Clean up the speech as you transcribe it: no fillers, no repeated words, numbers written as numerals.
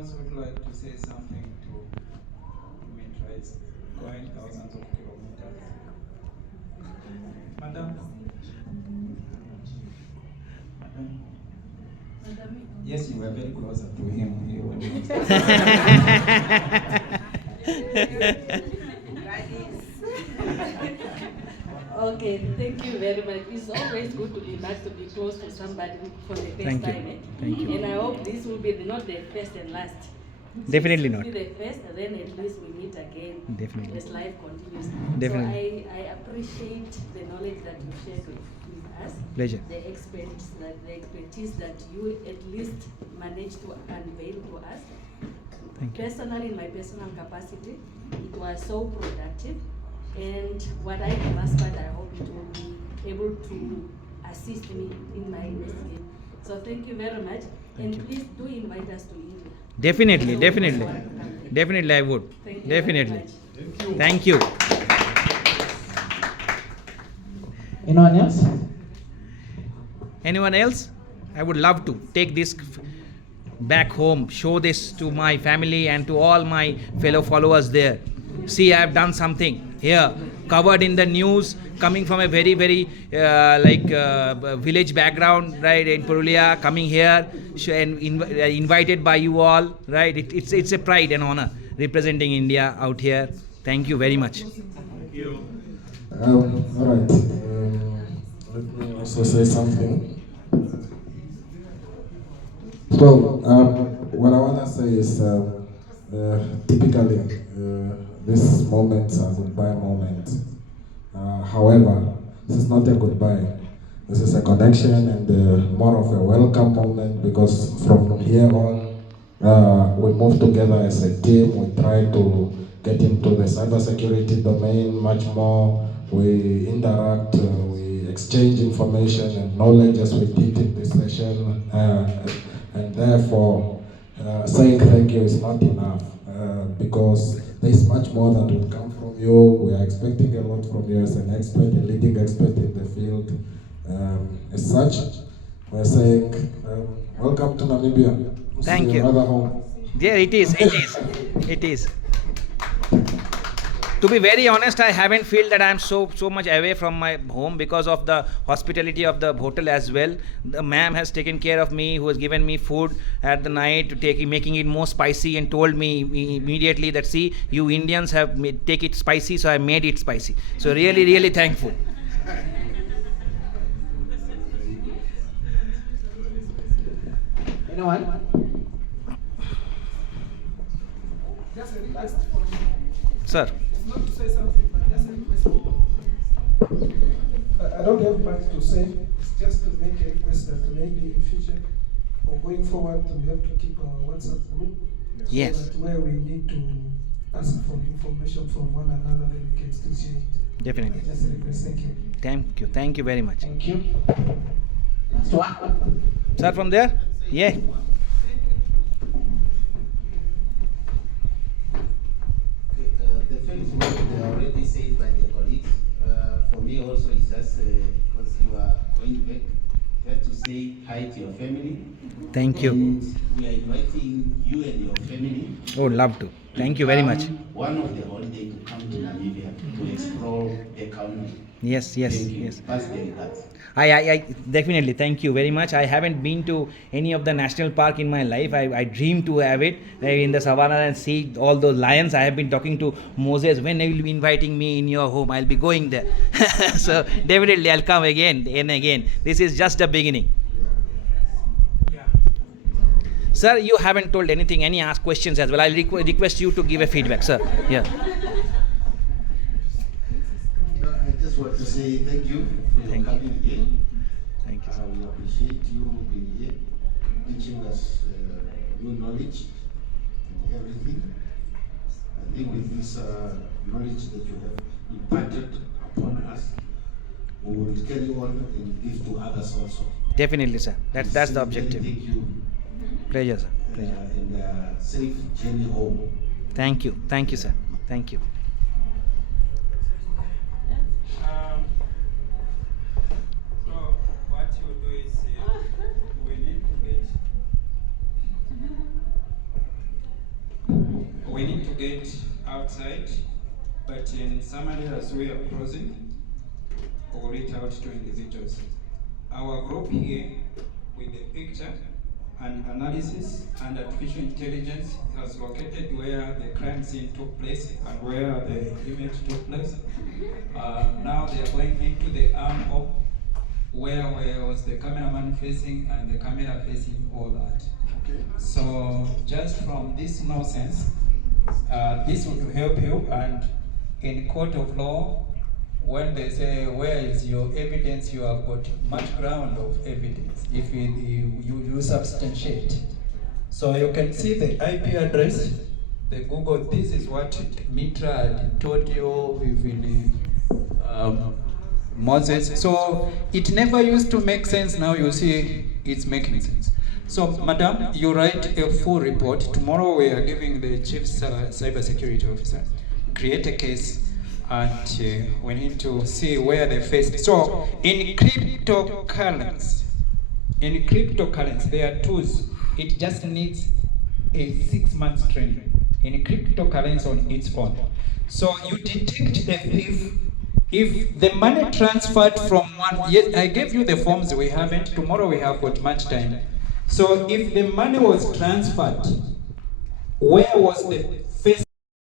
else would like to say something to human rights going thousands of kilometers? Madam? Madam? Yes, you were very closer to him. Okay, thank you very much. It's always good to be back, to be close to somebody for the first time. Thank you. And I hope this will be not the first and last. Definitely This not. will be the first, and then at least we meet again. Definitely. As life continues. Definitely. So I appreciate the knowledge that you shared with us. Pleasure. The expertise that you at least managed to unveil to us. Thank you. Personally, in my personal capacity, it was so productive. And what I transferred, I hope it will be able to assist me in my investigation. So thank you very much. And please do invite us to India. Definitely, definitely. Definitely I would. Thank you Definitely. Thank you. Thank you. Anyone else? Anyone else? I would love to take this back home, show this to my family and to all my fellow followers there. See, I have done something here, covered in the news, coming from a very, very village background, right, in Purulia, coming here and invited by you all, right. It's a pride and honor representing India out here. Thank you very much. Thank you. All right. Let me also say something. So, what I want to say is typically this moment's a goodbye moment. However, this is not a goodbye. This is a connection and more of a welcome moment, because from here on, we move together as a team. We try to get into the cybersecurity domain much more. We interact, we exchange information and knowledge as we did in this session. And therefore, saying thank you is not enough, because there is much more that will come from you. We are expecting a lot from you as an expert, a leading expert in the field. As such, we're saying, welcome to Namibia. Thank you. Another home. Yeah, it is. It is. To be very honest, I haven't felt that I am so much away from my home because of the hospitality of the hotel as well. The ma'am has taken care of me, who has given me food at the night, making it more spicy, and told me immediately that, see, you Indians have take it spicy, so I made it spicy. So really, really thankful. Anyone? Just a request. Sir. It's not to say something, but just a request. I don't have much to say. It's just to make a request that maybe in future or going forward we have to keep our WhatsApp group. Yes. So that where we need to ask for information from one another, then we can still share it. Definitely. Just a request. Thank you. Thank you. Thank you very much. Thank you. Next one. Sir, from there? Yeah. The first one they already said by the colleagues. For me also, it's just because you are going back, you have to say hi to your family. Thank you. And we are inviting you and your family. Oh, love to. Thank you very much. One of the holiday to come to Namibia to explore the country. Yes. Thank you. Yes. Pass the that. I definitely, thank you very much. I haven't been to any of the national park in my life. I dream to have it in the savannah and see all those lions. I have been talking to Moses, when you will be inviting me in your home, I'll be going there. So definitely I'll come again and again. This is just a beginning. Sir, you haven't told anything, any ask questions as well. I'll request you to give a feedback, sir. Yeah. I just want to say thank you for your coming here. Thank you, sir. We appreciate you being here, teaching us new knowledge and everything. I think with this knowledge that you have imparted upon us, we will carry on and give to others also. Definitely, sir. That's the objective. Thank you. Pleasure, sir. Pleasure. And safe journey home. Thank you. Thank you, sir. Thank you. So what you do is we need to get gate outside, but in summary, as we are closing, we'll reach out to individuals. Our group here, with the picture and analysis and artificial intelligence, has located where the crime scene took place and where the image took place. Now they are going into the arm of where was the cameraman facing and the camera facing all that. Okay. So just from this nonsense, this would help you, and in court of law, when they say where is your evidence, you have got much ground of evidence if you substantiate. So you can see the IP address, the Google, this is what Mitra had told you even Moses. So it never used to make sense, now you see it's making sense. So madam, you write a full report. Tomorrow we are giving the chief cybersecurity officer, create a case, and we need to see where they face. So in cryptocurrency, there are tools. It just needs a 6 months training in cryptocurrency on its own. So you detect the thief. If the money transferred from one, yes, I gave you the forms, we haven't. Tomorrow we have got much time. So if the money was transferred, where was the